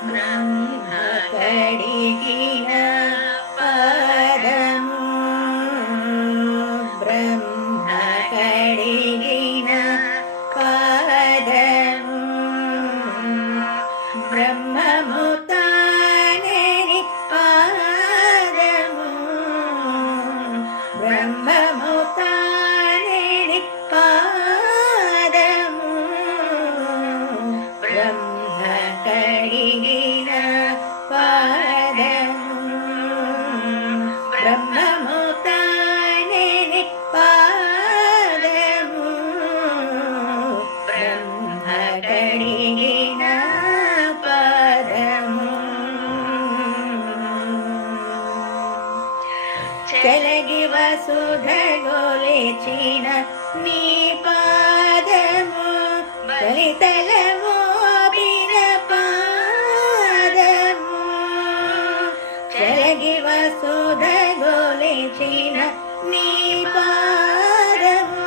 బ్రహ్మ కడిగిన పాదము బ్రహ్మ కడిగిన పాదము బ్రహ్మము తానేని పాదము బ్రహ్మము తానేని పాదము బ్రహ్మ కడిగిన పాదము బ్రహ్మము తానేని పాదము బ్రహ్మ కడిగిన పాదము చలగి వసుధగొలిచిన నీ పాదము బలితలము బిన పాదము చలగి వసుధగొలిచిన నీ పాదము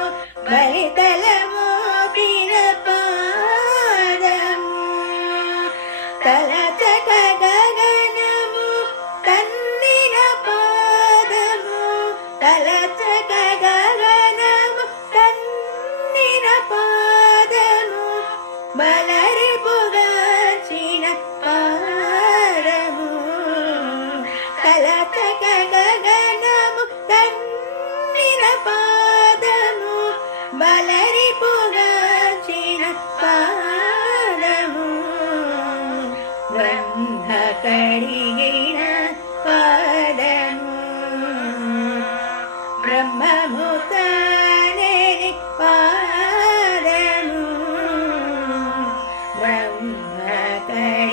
బలితలము బిన పాదము తలచక గగనము కన్నిన పాదము తలచక గగనము కన్నిన పాదము బలరి పుగాచిన పాదము తలచక గగనము కన్నిన పాదము బలరి పుగాచిన పాదము బ్రహ్మ కడిగిన పాదము బ్రహ్మము తానేని పాదము బ్రహ్మ కడిగిన